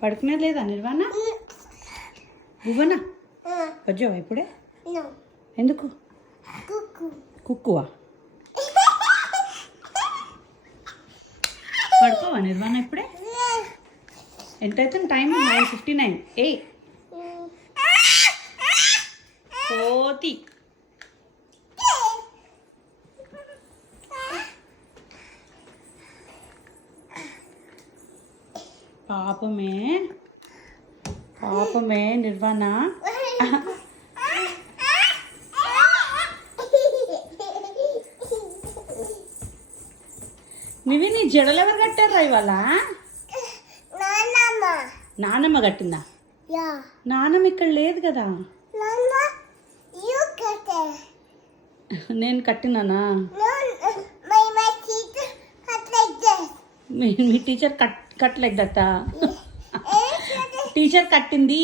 పడుకునే లేదా నిర్వాణ? భువనా వచ్చావా ఇప్పుడే? ఎందుకు? కుక్కువా? పడుకోవా నిర్వాణ ఇప్పుడే? ఎంత అవుతుంది టైం? 9:59. కోతి పాపమే పాపమే నిర్వాణ. నువ్వు నీ జడలు ఎవరు కట్టారా ఇవాళ? నానమ్మ కట్టిందా? నానమ్మ ఇక్కడ లేదు కదా. నేను కట్టినానా? మీ teacher cut like that. Teacher కట్టింది.